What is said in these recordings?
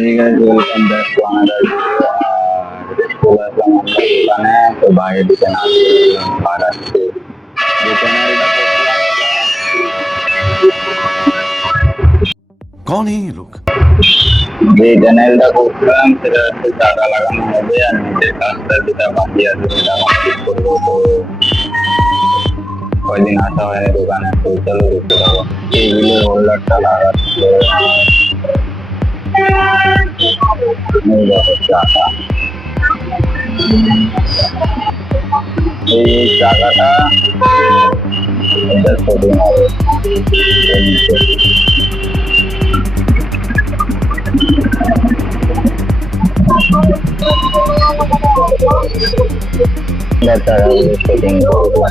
Hey guys, welcome back to another video. চলে আসলাম আমরা দোকানে তো বাইরে দিকে না ভাড়া আসছে যে চ্যানেলটা कौन है ये लोग? করছিলাম সেটা হচ্ছে টাকা লাগানো হবে আর নিজের কাজটা যেটা বাকি আছে সেটা কমপ্লিট করবো। তো কয়দিন আসা হয় দোকানে, তো চলো দেখতে পাবো টেবিলের হোল্ডারটা লাগাচ্ছে টাকা। এই টাকাটা এটা শোধন হবে। টাকাগুলো শোধন করবো।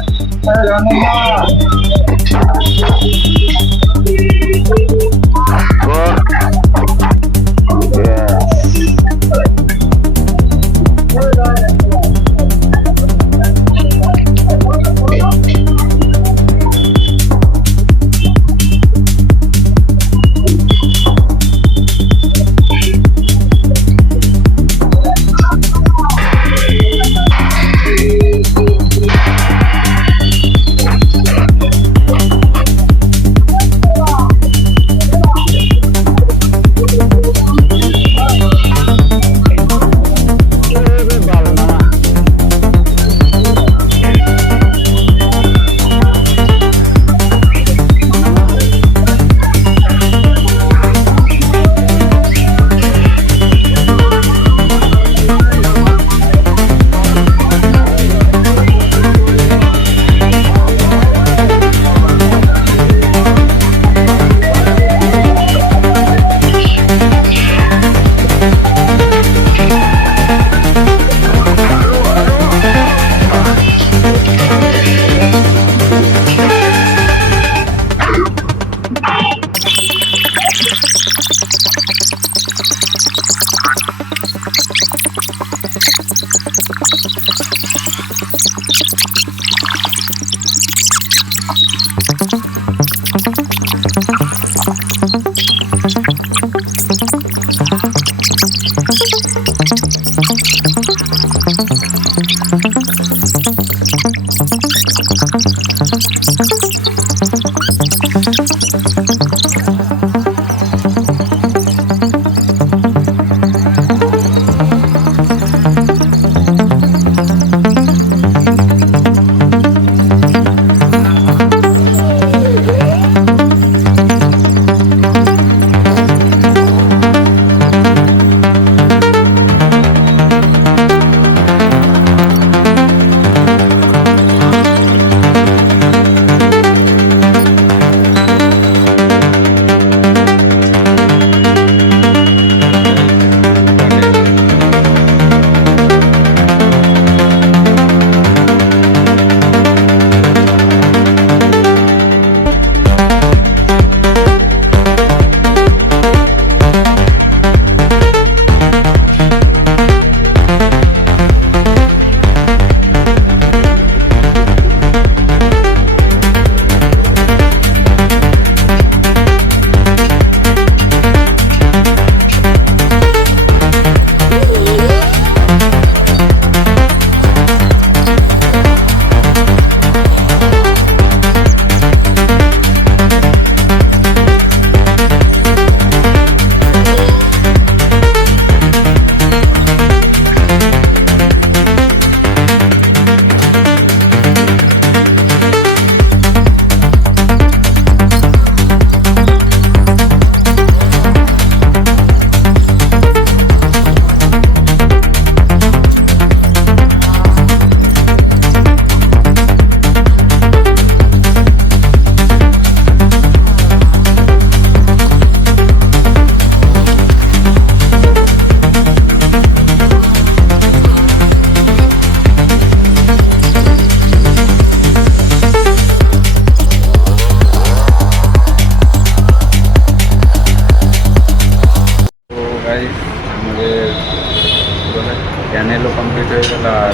চ্যানেলও কমপ্লিট হয়ে গেল আর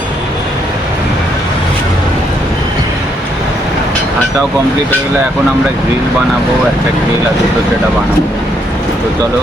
হাতাও কমপ্লিট হয়ে গেলো। এখন আমরা গ্রিল বানাবো, একটা গ্রিল আছে তো সেটা বানাবো। তো চলো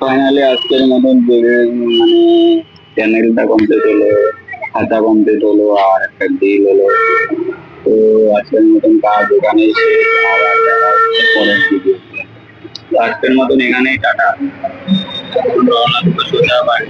ফাইনালি আজকের মতন মানে চ্যানেলটা কমপ্লিট হলো, খাতা কমপ্লিট হলো, আর একটা ডিল হলো। তো আজকের মতন কাজ এখানেই শেষ, আবার দেখা হচ্ছে পরের ভিডিও। আজকের মতন এখানেই টাটা। রওনা দেবো সোজা বাড়ি।